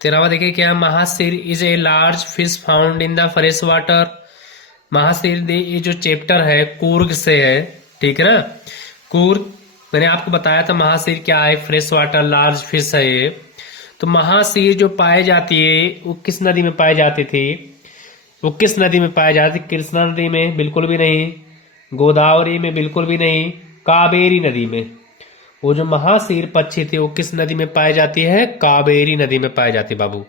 13वां देखिए क्या है, mahseer is a large fish found in the fresh water. Mahseer ये जो चैप्टर है कूर्ग से है, ठीक है ना। कूर्ग मैंने आपको बताया था महासीर क्या है, फ्रेश वाटर लार्ज फिश है ये। तो महासीर जो पाई जाती है वो किस नदी में पाई जाती थी, वो किस नदी में पाई जाती, कृष्णा नदी में बिल्कुल भी नहीं, गोदावरी में बिल्कुल भी नहीं, कावेरी नदी में। वो जो महासीर पक्षी थी वो किस नदी में पाई जाती है, कावेरी नदी में पाई जाती है बाबू।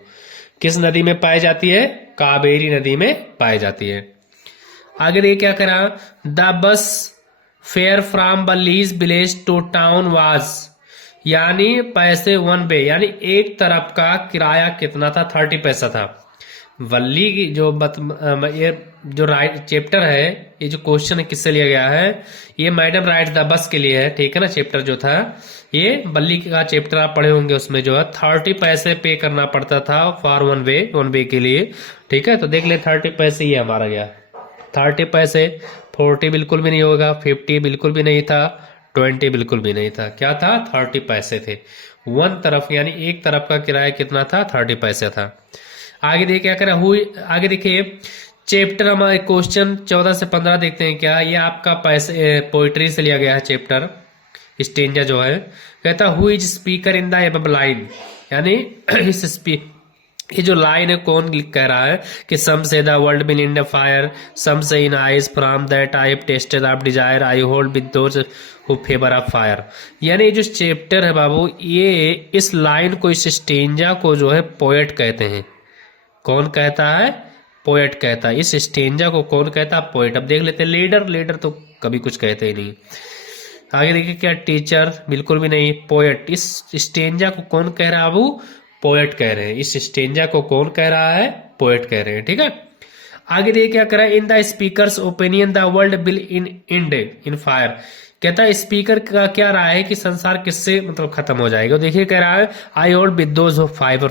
किस नदी में पाई जाती है, कावेरी नदी में पाई जाती है। आगे देखिए क्या करा, the bus fare from Bally's village to town was, यानी पैसे वन वे, यानी एक तरफ का किराया कितना था, 30 पैसा था। वल्ली की जो ये जो राइट चैप्टर है, ये जो क्वेश्चन है किससे लिया गया है, ये मैडम राइट द बस के लिए है, ठीक है ना। चैप्टर जो था ये बल्ली का चैप्टर आप पढ़े होंगे, उसमें जो है 30 पैसे पे करना पड़ता था फॉर वन वे के लिए, ठीक है। तो देख ले 30 पैसे ये हमारा गया, 30 पैसे, 40 बिल्कुल भी नहीं होगा, 50 बिल्कुल भी नहीं था, 20 बिल्कुल भी नहीं था, क्या था, 30 पैसे थे। वन तरफ यानी एक तरफ का किराया कितना था, 30 पैसे था। आगे देखिए क्या करा हुई, आगे देखिए चैप्टर हमारे क्वेश्चन 14 से 15 देखते हैं क्या, ये आपका पैसे पोइट्री से लिया गया है चैप्टर, स्टेंजा जो है। कहता who is speaker in the above line, यानी इस ये जो लाइन है कौन कह रहा है कि some say the world been in the fire, some say in ice from that I have tasted of desire I hold with those who favour of fire. यानी ये जो चैप्टर है बाबू, ये इस लाइन को, इस स्टेंजा को जो है पोएट कहते हैं। कौन कहता है, पोएट कहता है। इस स्टेंजा को कौन कहता है, पोएट। अब देख लेते हैं लीडर, लीडर तो कभी कुछ कहते ही नहीं। आगे देखिए क्या, टीचर बिल्कुल भी नहीं, पोएट। इस स्टेंजा को कौन कह रहा है बाबू, पोएट कह रहे हैं। इस स्टेंजा को कौन कह रहा है, पोएट कह रहे हैं, ठीक है। आगे देखिए क्या करा, in the speakers opinion the world will in in fire. कहता है स्पीकर का क्या राय है कि संसार किससे मतलब खत्म हो जाएगा। देखिए कह रहा है आई hold with those of fire,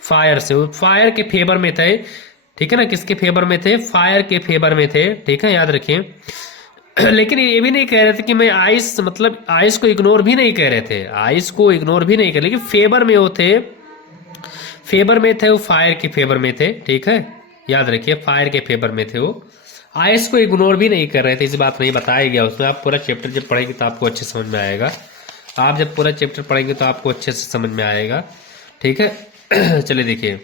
fire से, फायर के फेवर में थे, ठीक है ना। किसके फेवर में थे, फायर के फेवर में थे, ठीक है, याद रखिए। लेकिन ये भी नहीं कह रहे थे कि मैं आइस, मतलब आइस को इग्नोर भी नहीं कह रहे थे, आइस को इग्नोर भी नहीं कर, लेकिन फेवर में वो थे, फेवर में थे वो, फायर के फेवर में थे, ठीक है, याद रखिए फायर के फेवर में थे वो, आइस को इग्नोर भी नहीं कर रहे थे। इस बात नहीं बताया गया उसमें। आप पूरा चैप्टर जब पढ़ेंगे तो आपको अच्छे समझ में आएगा, आप जब पूरा चैप्टर पढ़ेंगे तो आपको अच्छे से समझ में आएगा, ठीक है। चलिए देखिए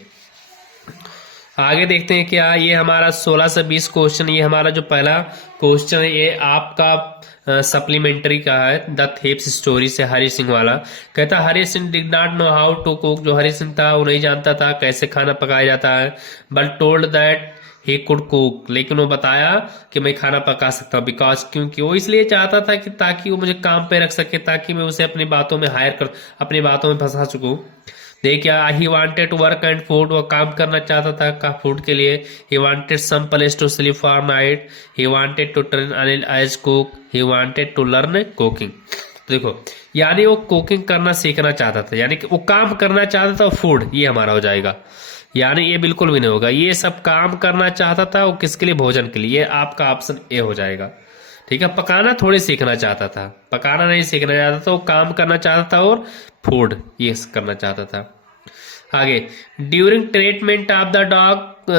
आगे देखते हैं क्या, ये हमारा 16 से 20 क्वेश्चन, ये हमारा जो पहला क्वेश्चन है ये आपका सप्लीमेंट्री का है, द थेप्स स्टोरी से, हरि सिंह वाला। कहता Hari Singh did not know how to cook, जो हरि सिंह था वो नहीं जानता था कैसे खाना पकाया जाता है, but told that he could cook, लेकिन वो बताया कि मैं खाना पका सकता हूँ, बिकॉज, क्योंकि वो इसलिए चाहता था कि ताकि वो मुझे काम पे रख सके, ताकि मैं उसे अपनी बातों में हायर कर, अपनी बातों में फंसा सकूं। देखिए he wanted to work and food, वो काम करना चाहता था का फूड के लिए। He wanted some place to sleep for night, he wanted to train Anil as cook, he wanted to learn cooking. देखो यानी वो कुकिंग करना सीखना चाहता था, यानी कि वो काम करना चाहता था, फूड ये हमारा हो जाएगा, यानी ये बिल्कुल भी नहीं होगा। ये सब काम करना चाहता था वो किसके लिए, भोजन के लिए, ये आपका ऑप्शन ए हो जाएगा, ठीक है। पकाना थोड़ी सीखना चाहता था, पकाना नहीं सीखना चाहता था, वो काम करना चाहता था और फूड ये करना चाहता था। आगे during treatment of the dog,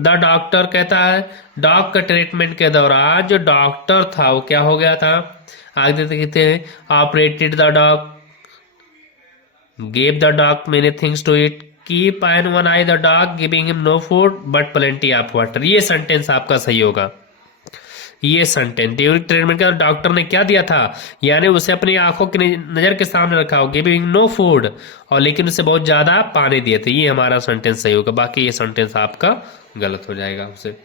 the doctor कहता है डॉग का ट्रीटमेंट के दौरान जो डॉक्टर था वो क्या हो गया था। आगे कहते हैं operated the dog, gave the dog many things to it, keep an one eye the dog, giving him no food but plenty of water. ये सेंटेंस आपका सही होगा, ये सेंटेंस। ड्यूरिंग ट्रीटमेंट का डॉक्टर ने क्या दिया था, यानी उसे अपनी आंखों की नजर के सामने रखा हो, गिविंग नो फूड, और लेकिन उसे बहुत ज्यादा पानी दिए थे। ये हमारा सेंटेंस सही होगा, बाकी ये सेंटेंस आपका गलत हो जाएगा उसे।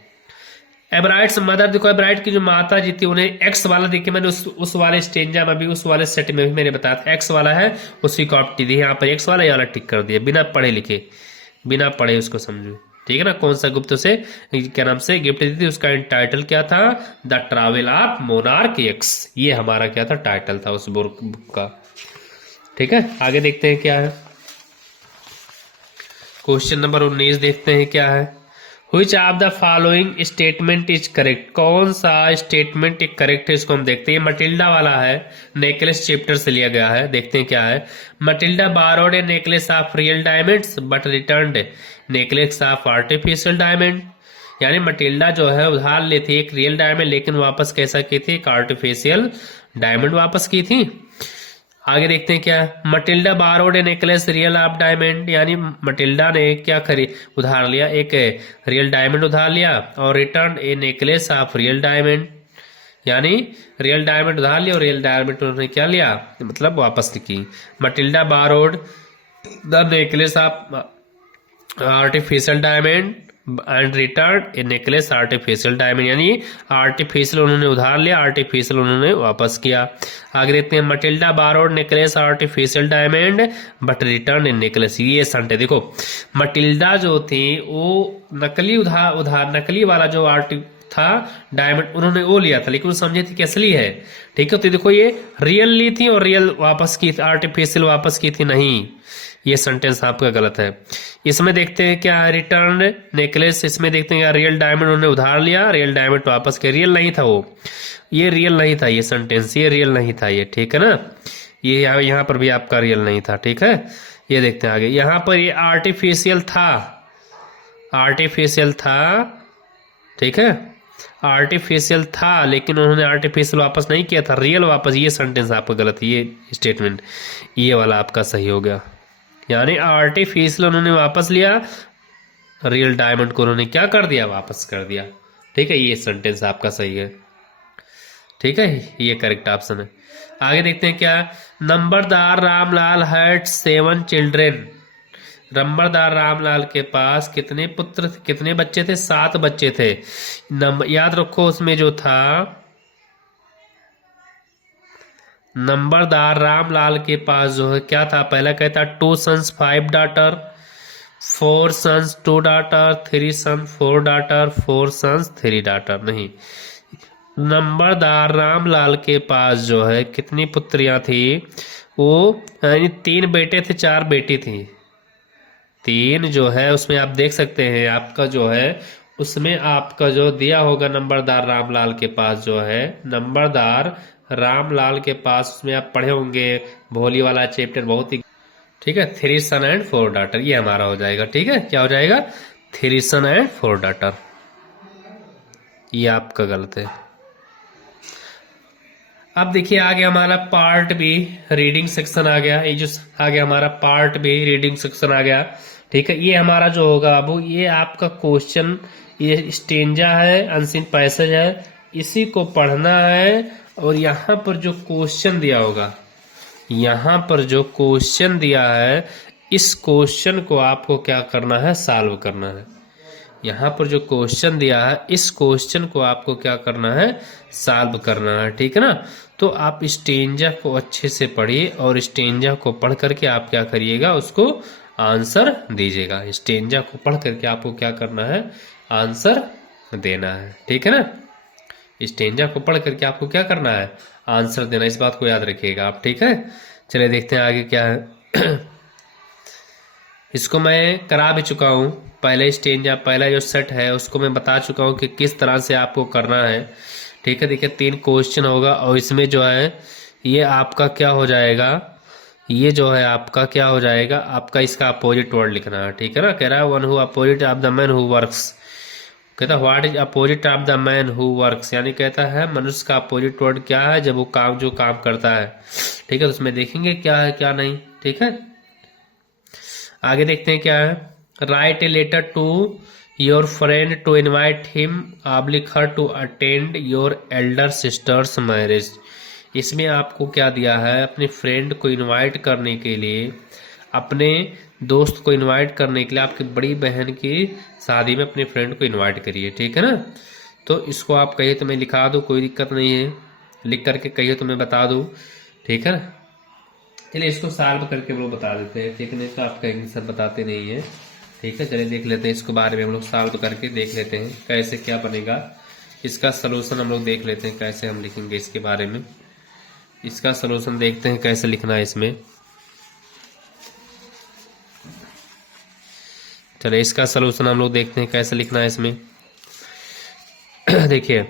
एब्राइट्स मदर, देखो एब्राइट की जो माता जी थी उन्हें एक्स वाला, देखिए मैंने उस वाले स्टेंजा में भी, उस वाले सेट में भी मैंने बताया था एक्स वाला है, उसी को आप दी, यहाँ पर एक्स वाला ये वाला टिक कर दिया, बिना पढ़े लिखे, बिना पढ़े उसको समझो, ठीक है ना। कौन सा गिफ्ट उसे क्या नाम से गिफ्ट दी थी, उसका टाइटल क्या था, the travel of monarch x, ये हमारा क्या था, टाइटल था उस बुक का, ठीक है। आगे देखते हैं क्या है, क्वेश्चन नंबर 19 देखते हैं क्या है। Which of the following statement is correct, कौन सा स्टेटमेंट करेक्ट है, इसको हम देखते हैं। मटिल्डा वाला है, नेकलेस चैप्टर से लिया गया है, देखते हैं क्या है। Matilda borrowed A necklace of real diamonds but returned necklace of artificial diamond, यानी मटिल्डा जो है उधार ली थी एक रियल डायमंड, लेकिन वापस कैसा की थी, एक आर्टिफिशियल डायमंड वापस की थी। आगे देखते हैं क्या, Matilda borrowed A necklace real of diamond, यानी मटिल्डा ने क्या उधार लिया, एक रियल डायमंड उधार लिया, और return A necklace of real diamond, यानी रियल डायमंड उधार लिया और रियल डायमंड उन्होंने क्या लिया, मतलब वापस की। Matilda borrowed the necklace of artificial diamond and return A necklace artificial diamond, यानी आर्टिफिशियल उन्होंने उधार लिया, आर्टिफिशियल उन्होंने वापस किया। आगे देखते हैं, Matilda borrowed necklace artificial diamond but return A necklace, ये सेंटेंस देखो। मटिल्डा जो थी वो नकली उधार नकली वाला जो था डायमंड उन्होंने वो लिया था, लेकिन वो समझे थे कि असली है, ठीक है। तो देखो ये रियल ली थी और रियल वापस की, आर्टिफिशियल वापस की थी, नहीं, ये सेंटेंस आपका गलत है। इसमें देखते हैं क्या, रिटर्न नेकलेस, इसमें देखते हैं रियल डायमंड उन्होंने उधार लिया, रियल डायमंड वापस किया, रियल नहीं था वो, ये रियल नहीं था, ये सेंटेंस ये रियल नहीं था, ये ठीक है ना, ये यहाँ पर भी आपका रियल नहीं था, ठीक है। ये देखते हैं आगे, यहाँ पर ये आर्टिफिशियल था, आर्टिफिशियल था, ठीक है, आर्टिफिशियल था, लेकिन उन्होंने आर्टिफिशियल वापस नहीं किया था, रियल वापस, ये सेंटेंस आपका गलत है, ये स्टेटमेंट ये वाला आपका सही हो गया, यानी आर्टिफिशियल उन्होंने वापस लिया, रियल डायमंड को उन्होंने क्या कर दिया, वापस कर दिया, ठीक है, ये सेंटेंस आपका सही है, ठीक है, ये करेक्ट ऑप्शन है। आगे देखते हैं क्या, नंबरदार रामलाल हैड 7 चिल्ड्रेन, नंबरदार रामलाल के पास कितने पुत्र, कितने बच्चे थे, 7 बच्चे थे। याद रखो उसमें जो था, नंबरदार रामलाल के पास जो है क्या था, पहला कहता 2 sons 5 daughter, 4 sons 2 daughter, 3 sons 4 daughter, 4 sons 3 daughter, नहीं, नंबरदार रामलाल के पास जो है कितनी पुत्रियां थी, वो यानी 3 बेटे थे 4 बेटी थी, 3 जो है उसमें आप देख सकते हैं, आपका जो है उसमें आपका जो दिया होगा, नंबरदार रामलाल के पास जो है, नंबरदार रामलाल के पास उसमें आप पढ़े होंगे भोली वाला चैप्टर, बहुत ही, ठीक है, 3 sons एंड 4 daughter, ये हमारा हो जाएगा, ठीक है, क्या हो जाएगा, 3 sons एंड 4 daughter, ये आपका गलत है। अब देखिए आगे हमारा पार्ट बी रीडिंग सेक्शन आ गया, ये जो आ गया हमारा पार्ट बी रीडिंग सेक्शन आ गया, ठीक है। ये हमारा जो होगा अब ये आपका क्वेश्चन, ये स्टेंजा है, अनसीन पैसेज है, इसी को पढ़ना है, और यहाँ पर जो क्वेश्चन दिया होगा, यहाँ पर जो क्वेश्चन दिया है, इस क्वेश्चन को आपको क्या करना है, सॉल्व करना है। यहाँ पर जो क्वेश्चन दिया है, इस क्वेश्चन को आपको क्या करना है, सॉल्व करना है, ठीक है ना। तो आप स्टेंजा को अच्छे से पढ़िए, और स्टेंजा को पढ़ करके आप क्या करिएगा, उसको आंसर दीजिएगा। स्टेंजा को पढ़ करके आपको क्या करना है, आंसर देना है, ठीक है ना। स्टेंजा को पढ़ करके आपको क्या करना है, आंसर देना, इस बात को याद रखिएगा आप, ठीक है। चलिए देखते हैं आगे क्या है। इसको मैं करा भी चुका हूँ, पहले स्टेंजा पहला जो सेट है उसको मैं बता चुका हूँ कि किस तरह से आपको करना है, ठीक है। देखिए 3 क्वेश्चन होगा, और इसमें जो है ये आपका क्या हो जाएगा, ये जो है आपका क्या हो जाएगा, आपका इसका अपोजिट वर्ड लिखना है, ठीक है ना। कह रहा है one who opposite of the man who works, कहता है what is opposite of the man who works, यानी कहता है मनुष्य का अपोजिट वर्ड क्या है, जब वो काम जो काम करता है, ठीक है। तो उसमें देखेंगे क्या है क्या नहीं, ठीक है। आगे देखते हैं क्या है, write a letter to your friend to invite him oblique her to attend your elder sister's marriage. इसमें आपको क्या दिया है, अपने फ्रेंड को इनवाइट करने के लिए, अपने दोस्त को इनवाइट करने के लिए, आपकी बड़ी बहन की शादी में अपने फ्रेंड को इनवाइट करिए, ठीक है ना। तो इसको आप कहिए तो मैं लिखा दूँ, कोई दिक्कत नहीं है, लिख करके कहिए तो मैं बता दूँ, ठीक है ना। चलिए इसको सॉल्व करके हम लोग बता देते हैं, ठीक है, नहीं तो आप कहेंगे सर बताते नहीं है, ठीक है। चलिए देख लेते हैं इसको बारे में, हम लोग सॉल्व करके देख लेते हैं कैसे क्या बनेगा, इसका सलूशन हम लोग देख लेते हैं कैसे हम लिखेंगे इसके बारे में, इसका सलूशन देखते हैं कैसे लिखना है इसमें, चलिए इसका सलूशन हम लोग देखते हैं कैसे लिखना है इसमें। देखिए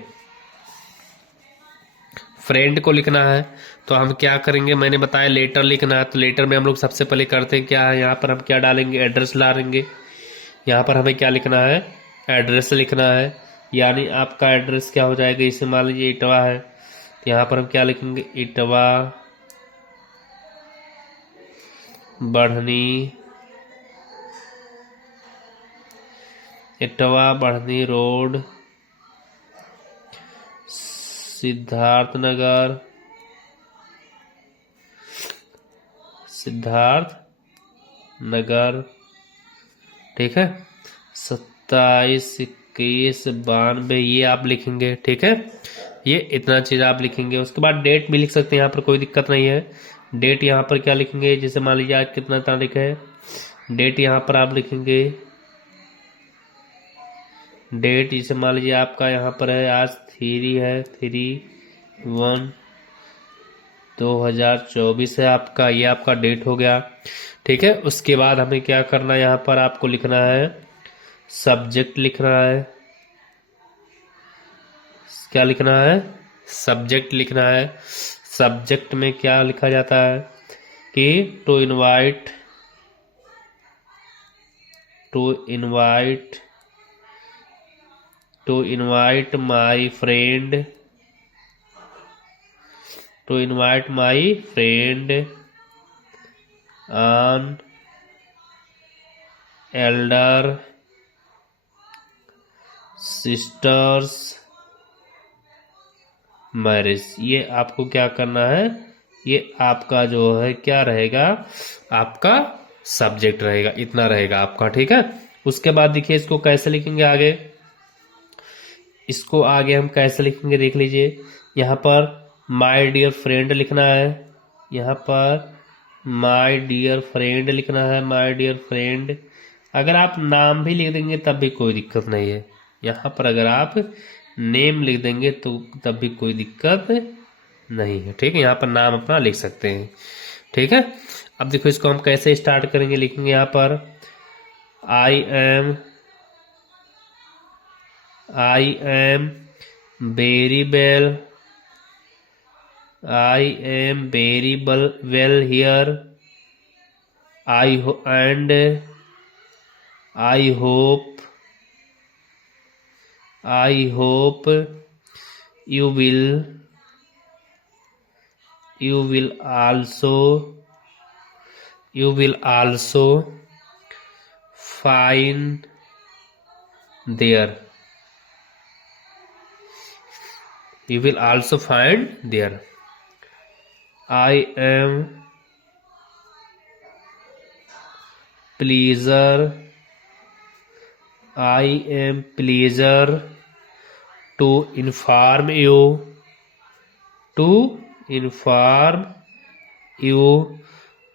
फ्रेंड को लिखना है तो हम क्या करेंगे, मैंने बताया लेटर लिखना है, तो लेटर में हम लोग सबसे पहले करते हैं क्या है, यहाँ पर हम क्या डालेंगे, एड्रेस डालेंगे। यहाँ पर हमें क्या लिखना है, एड्रेस लिखना है। यानी आपका एड्रेस क्या हो जाएगा, इसे मान लीजिए इटवा है, तो यहाँ पर हम क्या लिखेंगे, इटवा बढ़नी, इटवा बढ़नी रोड, सिद्धार्थ नगर, सिद्धार्थ नगर, ठीक है, 27-21-92 ये आप लिखेंगे, ठीक है। ये इतना चीज आप लिखेंगे। उसके बाद डेट भी लिख सकते हैं, यहाँ पर कोई दिक्कत नहीं है। डेट यहाँ पर क्या लिखेंगे, जैसे मान लीजिए आज कितना तारीख है, डेट यहाँ पर आप लिखेंगे, डेट जैसे मान लीजिए आपका यहाँ पर है आज 3 है, 3/1/2024 है आपका, ये आपका डेट हो गया, ठीक है। उसके बाद हमें क्या करना है, यहाँ पर आपको लिखना है सब्जेक्ट लिखना है। क्या लिखना है, सब्जेक्ट लिखना है। सब्जेक्ट में क्या लिखा जाता है कि to invite my friend, to invite my friend on elder sister's marriage. ये आपको क्या करना है, ये आपका जो है क्या रहेगा, आपका सब्जेक्ट रहेगा, इतना रहेगा आपका, ठीक है। उसके बाद देखिए इसको कैसे लिखेंगे आगे, इसको आगे हम कैसे लिखेंगे देख लीजिए। यहाँ पर माय डियर फ्रेंड लिखना है, यहाँ पर माय डियर फ्रेंड लिखना है, माय डियर फ्रेंड। अगर आप नाम भी लिख देंगे तब भी कोई दिक्कत नहीं है। यहाँ पर अगर आप नेम लिख देंगे तो तब भी कोई दिक्कत नहीं है, ठीक है। यहाँ पर नाम अपना लिख सकते हैं, ठीक है। अब देखो इसको हम कैसे स्टार्ट करेंगे, लिखेंगे यहाँ पर I am very well here, I hope you will also find there, you will also find there. I am pleasure to inform you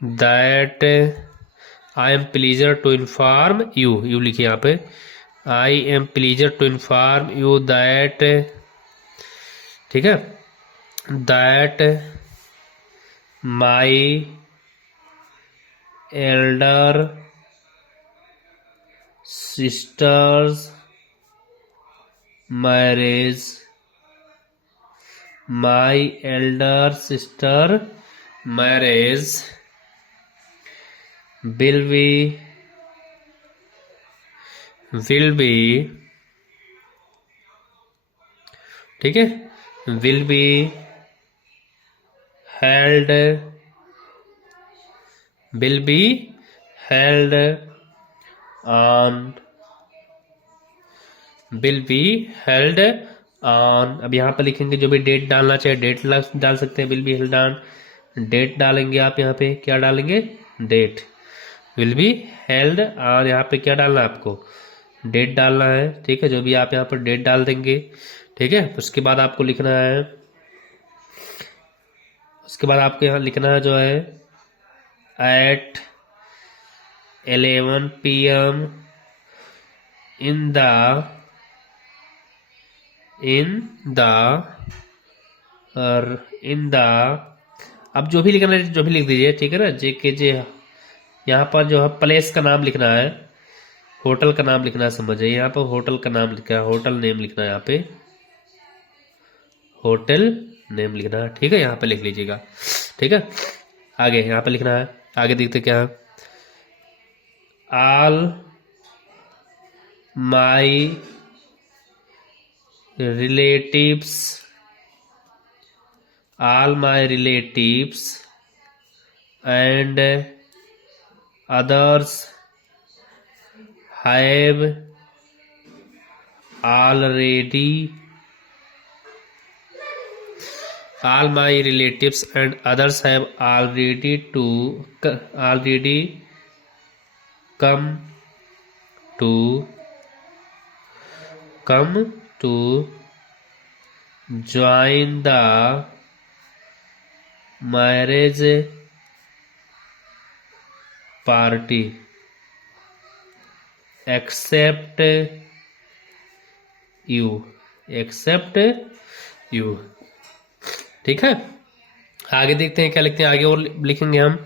that I am pleasure to inform you, you लिखिए यहाँ पे, I am pleasure to inform you that, ठीक है, that my elder sister's marriage, my elder sister marriage will be, ठीक है, will be held on अब यहाँ पर लिखेंगे जो भी डेट डालना चाहिए डेट डाल सकते हैं, will be held on, date डालेंगे आप यहाँ पे, क्या डालेंगे, date, will be held on, यहाँ पे क्या डालना है आपको, डेट डालना है, ठीक है। जो भी आप यहाँ पर डेट डाल देंगे, ठीक है। उसके बाद आपको लिखना है, उसके बाद आपको यहाँ लिखना है जो है at 11 PM in the अब जो भी लिखना है जो भी लिख दीजिए, ठीक है ना। JKJ यहाँ पर जो है प्लेस का नाम लिखना है, होटल का नाम लिखना है, समझ जाइए। यहाँ पर होटल का नाम लिखा है, होटल नेम लिखना है, यहाँ पे होटल नेम लिखना है, ठीक है। यहाँ पे लिख लीजिएगा, ठीक है। आगे यहाँ पे लिखना है, आगे देखते क्या है। All my relatives, all my relatives and others have already, all my relatives and others have already come to join the marriage party except you, ठीक है। आगे देखते हैं क्या लिखते हैं, आगे और लिखेंगे हम।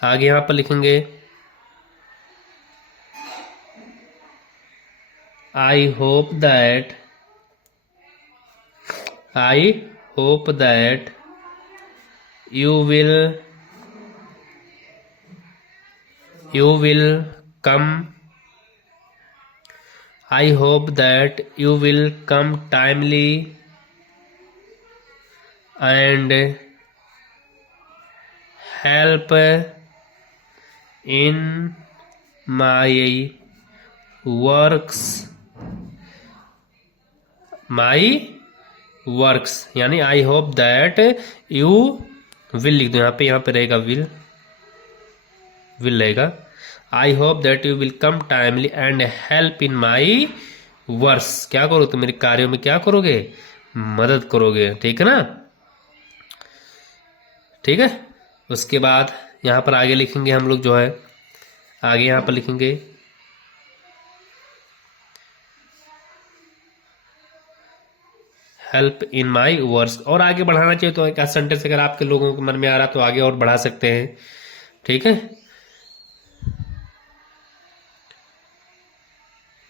आगे यहां पर लिखेंगे I hope that you will come, I hope that you will come timely and help in my works, यानी I hope that you will लिख दो यहाँ पे रहेगा विल रहेगा। I hope that you will come timely and help in my works, क्या करोगे, मेरे कार्यों में क्या करोगे, मदद करोगे, ठीक है ना, ठीक है। उसके बाद यहाँ पर आगे लिखेंगे हम लोग जो है, आगे यहाँ पर लिखेंगे हेल्प इन माई वर्क्स, और आगे बढ़ाना चाहिए तो एक सेंटेंस अगर आपके लोगों के मन में आ रहा तो आगे और बढ़ा सकते हैं, ठीक है।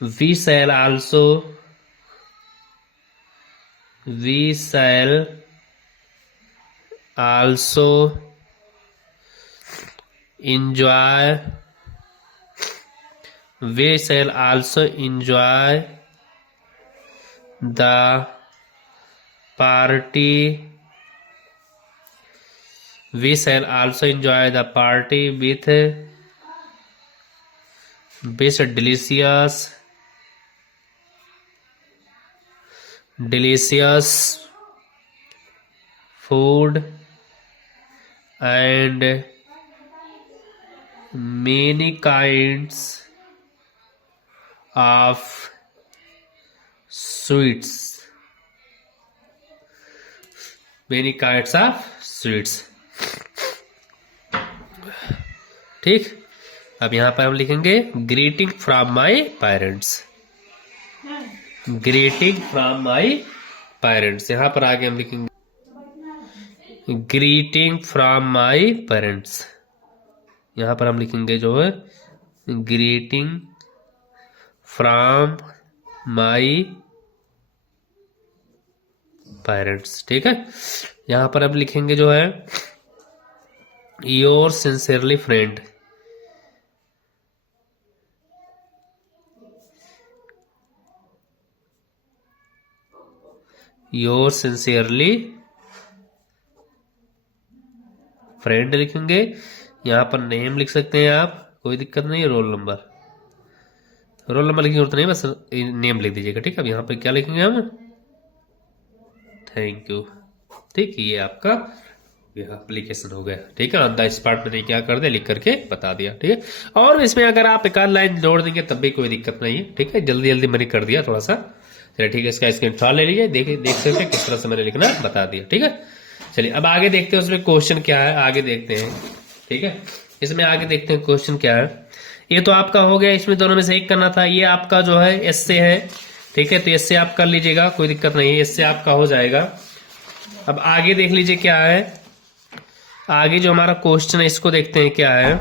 We shall also enjoy the party, we shall also enjoy the party with delicious food and many kinds of sweets, ठीक। अब यहां पर हम लिखेंगे ग्रीटिंग फ्रॉम माई पेरेंट्स, यहां पर आगे हम लिखेंगे ग्रीटिंग फ्रॉम माई पेरेंट्स, यहां पर हम लिखेंगे जो है ग्रीटिंग फ्रॉम माई पेरेंट्स, ठीक है। यहां पर अब लिखेंगे जो है your sincerely friend, your sincerely friend लिखेंगे। यहां पर नेम लिख सकते हैं आप, कोई दिक्कत नहीं है। रोल नंबर लिखने की जरूरत नहीं, बस नेम लिख दीजिएगा, ठीक है। अब यहाँ पे क्या लिखेंगे हम, थैंक यू, ठीक। ये आपका एप्लीकेशन हो गया, ठीक है। ऑन द स्पॉट मैंने क्या कर दिया, लिख करके बता दिया, ठीक है। और इसमें अगर आप एक आध लाइन जोड़ देंगे तब भी कोई दिक्कत नहीं है, ठीक है। जल्दी मैंने कर दिया थोड़ा सा, चलिए ठीक है। इसका स्क्रीनशॉट ले लीजिए, देख सकते हैं किस तरह से मैंने लिखना बता दिया, ठीक है। चलिए अब आगे देखते हैं उसमें क्वेश्चन क्या है, आगे देखते हैं, ठीक है। इसमें आगे देखते हैं क्वेश्चन क्या है। ये तो आपका हो गया, इसमें दोनों में से एक करना था। ये आपका जो है एस्से है, ठीक है, तो एस्से आप कर लीजिएगा, कोई दिक्कत नहीं है, एस्से आपका हो जाएगा। अब आगे देख लीजिए क्या है, आगे जो हमारा क्वेश्चन है इसको देखते हैं क्या है।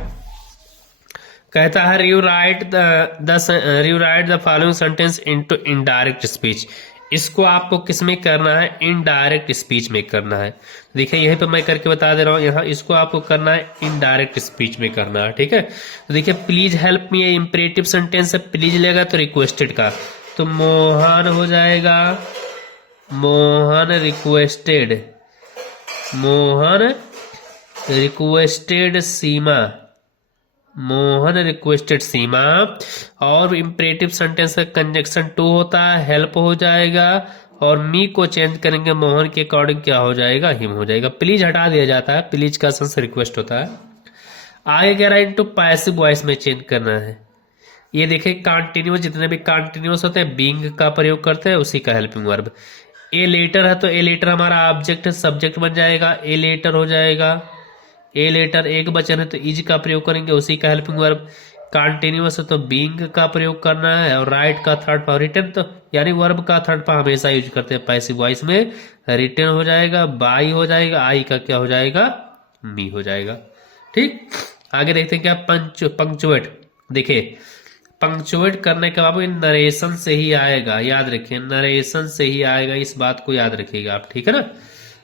कहता है rewrite the following sentence into indirect speech. इसको आपको किस में करना है? इनडायरेक्ट स्पीच में करना है। देखिए यहीं पे मैं करके बता दे रहा हूँ, यहाँ इसको आपको करना है इनडायरेक्ट स्पीच में करना है, ठीक है। तो देखिए please help me, imperative sentence है, प्लीज लेगा तो रिक्वेस्टेड का, तो मोहन हो जाएगा, मोहन रिक्वेस्टेड, मोहन रिक्वेस्टेड सीमा, मोहन रिक्वेस्टेड सीमा। और इंपरेटिव सेंटेंस का कंजक्शन टू होता है, हेल्प हो जाएगा, और मी को चेंज करेंगे मोहन के अकॉर्डिंग क्या हो जाएगा? हिम हो जाएगा। प्लीज हटा दिया जाता है, प्लीज का सेंस रिक्वेस्ट होता है। आगे कह रहा है इनटू पैसिव वॉइस में चेंज करना है। ये देखिए कॉन्टिन्यूस, जितने भी कॉन्टिन्यूस होते हैं बीइंग का प्रयोग करते हैं, उसी का हेल्पिंग वर्ब। ए लेटर है तो ए लेटर हमारा ऑब्जेक्ट है, सब्जेक्ट बन जाएगा, ए लेटर हो जाएगा। ए लेटर एक वचन है तो इज का प्रयोग करेंगे, उसी का हेल्पिंग वर्ब। कॉन्टिन्यूस है तो बीइंग का प्रयोग करना है, और राइट का थर्ड फॉर्म, रिटर्न तो यानी वर्ब का थर्ड फॉर्म हमेशा यूज करते हैं पैसिव वॉइस में। रिटर्न हो जाएगा, बाई हो जाएगा, आई का क्या हो जाएगा? मी हो जाएगा। ठीक, आगे देखते हैं क्या पंक्चुएट। देखिए पंक्चुएट करने के बाद नरेशन से ही आएगा, याद रखिए नरेशन से ही आएगा, इस बात को याद रखिएगा आप, ठीक है ना।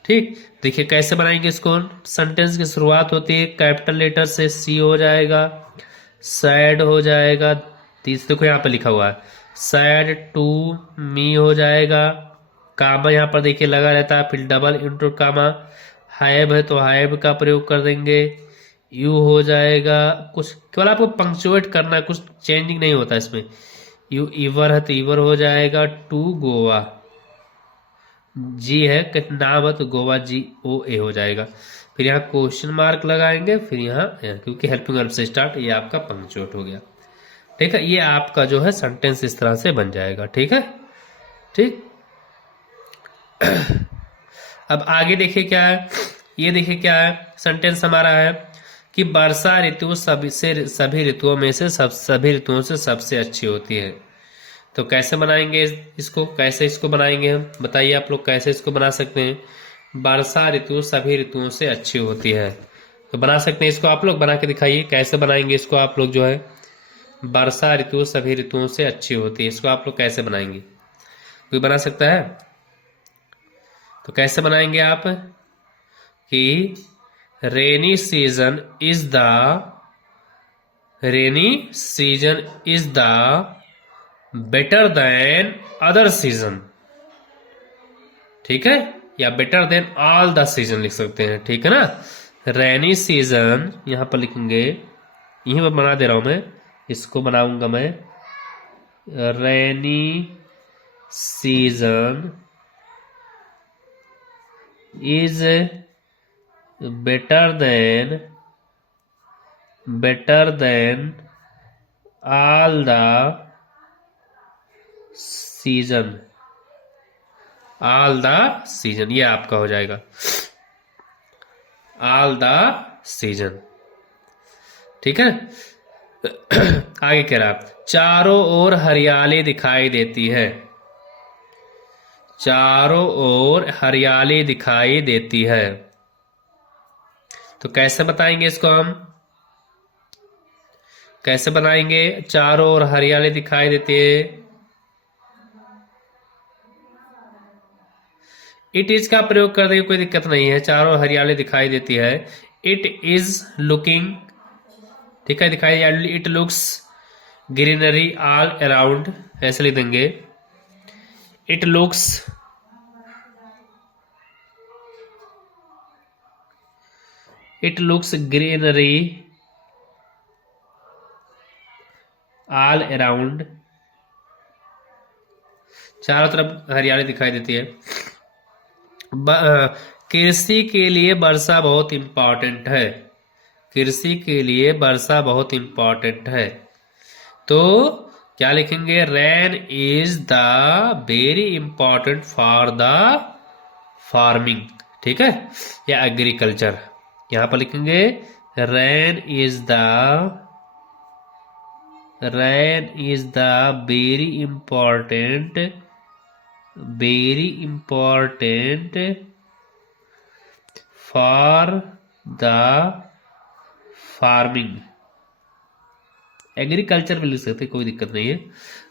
ठीक, देखिए कैसे बनाएंगे इसको। सेंटेंस की शुरुआत होती है कैपिटल लेटर से, सी हो जाएगा, सैड हो जाएगा, तीस देखो यहाँ पर लिखा हुआ है सैड टू मी हो जाएगा, कामा यहाँ पर देखिए लगा रहता है, फिर डबल इंटू कामा, हैव है तो हैव का प्रयोग कर देंगे, यू हो जाएगा। कुछ केवल आपको पंक्चुएट करना है, कुछ चेंजिंग नहीं होता इसमें। यू इवर है तो इवर हो जाएगा, टू गोवा, जी है नाम है तो गोवा, जी ओ ए हो जाएगा। फिर यहाँ क्वेश्चन मार्क लगाएंगे, फिर यहाँ क्योंकि हेल्पिंग वर्ब से स्टार्ट, ये आपका पंक्चुएट हो गया, ठीक है। ये आपका जो है सेंटेंस इस तरह से बन जाएगा, ठीक है। ठीक, अब आगे देखिए क्या है, ये देखिए क्या है, सेंटेंस हमारा है कि वर्षा ऋतु सभी ऋतुओं में से सभी ऋतुओं से सबसे अच्छी होती है। तो कैसे बनाएंगे इसको, कैसे इसको बनाएंगे हम, बताइए आप लोग कैसे इसको बना सकते हैं। वर्षा ऋतु सभी ऋतुओं से अच्छी होती है, तो बना सकते हैं इसको, आप लोग बना के दिखाइए कैसे बनाएंगे इसको। आप लोग जो है वर्षा ऋतु सभी ऋतुओं से अच्छी होती है, इसको आप लोग कैसे बनाएंगे? कोई बना सकता है? तो कैसे बनाएंगे आप कि rainy season is the better than other season, ठीक है, या better than all the season लिख सकते हैं, ठीक है ना। रेनी सीजन यहां पर लिखेंगे, यहीं पर बना दे रहा हूं मैं, इसको बनाऊंगा मैं, rainy season is better than all the season, all the season, ये आपका हो जाएगा ऑल द सीजन, ठीक है। आगे कह रहा चारों ओर हरियाली दिखाई देती है, चारों ओर हरियाली दिखाई देती है। तो कैसे बताएंगे इसको हम, कैसे बनाएंगे? चारों ओर हरियाली दिखाई देती है, इट इज का प्रयोग कर देंगे, कोई दिक्कत नहीं है। चारों हरियाली दिखाई देती है, इट इज लुकिंग, ठीक है, दिखाई, it looks greenery all around, ऐसे लिख देंगे, it looks greenery all around, चारों तरफ हरियाली दिखाई देती है। कृषि के लिए वर्षा बहुत इंपॉर्टेंट है, कृषि के लिए वर्षा बहुत इंपॉर्टेंट है। तो क्या लिखेंगे? Rain is the very important for the farming, ठीक है, या एग्रीकल्चर। यहां पर लिखेंगे rain is the very important for the farming, agriculture भी लिख सकते, कोई दिक्कत नहीं है।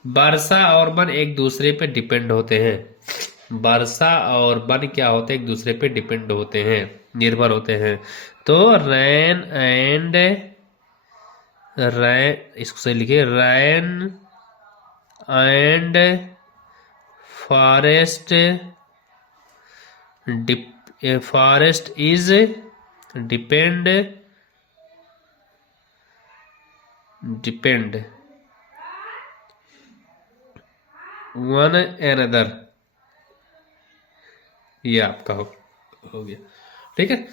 वर्षा और वन एक दूसरे पे डिपेंड होते हैं। वर्षा और वन क्या होते हैं, एक दूसरे पे डिपेंड होते हैं, निर्भर होते हैं। तो रैन एंड इसको सही लिखिए, rain and forest forest is depend one another. ये आपका हो गया, ठीक है।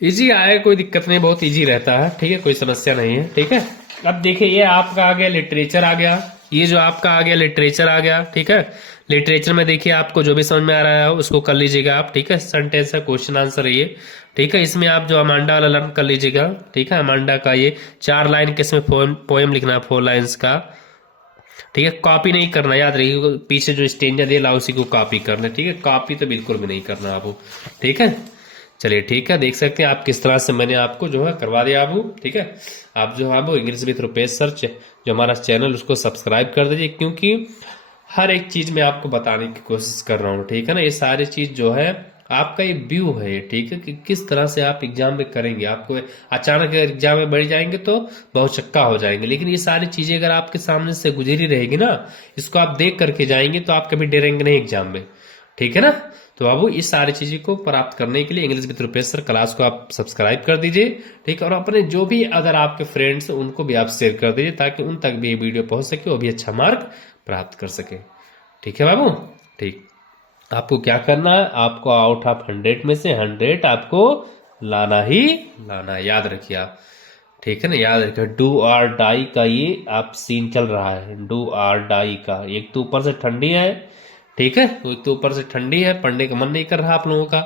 इजी आए, कोई दिक्कत नहीं, बहुत इजी रहता है, ठीक है, कोई समस्या नहीं है, ठीक है। अब देखिए ये आपका आ गया लिटरेचर आ गया, ये जो आपका आ गया लिटरेचर आ गया, ठीक है। लिटरेचर में देखिए आपको जो भी समझ में आ रहा है उसको कर लीजिएगा आप, ठीक है। सेंटेंस है, क्वेश्चन आंसर है ये, ठीक है। इसमें आप जो अमांडा वाला लर्न कर लीजिएगा, ठीक है। अमांडा का ये 4 लाइन के इसमें पोएम लिखना है, 4 लाइन्स का, ठीक है। कॉपी नहीं करना, याद रखिए, पीछे जो स्टेंजर दिया ला उसी को कॉपी करना, ठीक है। कॉपी तो बिल्कुल भी नहीं करना आपको, ठीक है। चलिए ठीक है, देख सकते हैं आप किस तरह से मैंने आपको जो है करवा दिया आपको, ठीक है। आप जो है वो इंग्लिश विद रुपेश सर जो हमारा चैनल उसको सब्सक्राइब कर दीजिए, क्योंकि हर एक चीज में आपको बताने की कोशिश कर रहा हूँ, ठीक है ना। ये सारी चीज जो है आपका एक व्यू है, ठीक है, कि किस तरह से आप एग्जाम में करेंगे। आपको अचानक एग्जाम में बढ़ जाएंगे तो बहुत चक्का हो जाएंगे, लेकिन ये सारी चीजें अगर आपके सामने से गुजरी रहेगी ना, इसको आप देख करके जाएंगे तो आप कभी डरेंगे नहीं एग्जाम में, ठीक है ना। तो बाबू इस सारी चीजों को प्राप्त करने के लिए English with Rupesh sir class को आप सब्सक्राइब कर दीजिए, ठीक है। और अपने जो भी अदर आपके फ्रेंड्स उनको भी आप शेयर कर दीजिए, ताकि उन तक भी ये वीडियो पहुंच सके, वो भी अच्छा मार्क प्राप्त कर सके, ठीक है बाबू। ठीक, आपको क्या करना है, आपको आउट ऑफ 100 में से 100 आपको लाना ही लाना, याद रखिए आप, ठीक है ना। याद रखिए डू और डाई का ये आप सीन चल रहा है, डू और डाई का। एक तो ऊपर से ठंडी है, ठीक है, तो एक तो ऊपर से ठंडी है, पढ़ने का मन नहीं कर रहा आप लोगों का,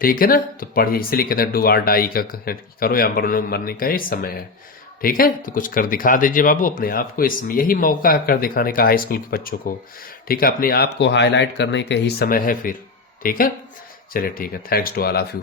ठीक है ना। तो पढ़िए, इसलिए कहते हैं डू और डाई का करो, या मरने का ये समय है, ठीक है। तो कुछ कर दिखा दीजिए बाबू अपने आप को, इसमें यही मौका है कर दिखाने का हाई स्कूल के बच्चों को, ठीक है। अपने आप को हाईलाइट करने का ही समय है फिर, ठीक है। चलिए ठीक है, thanks to all of you.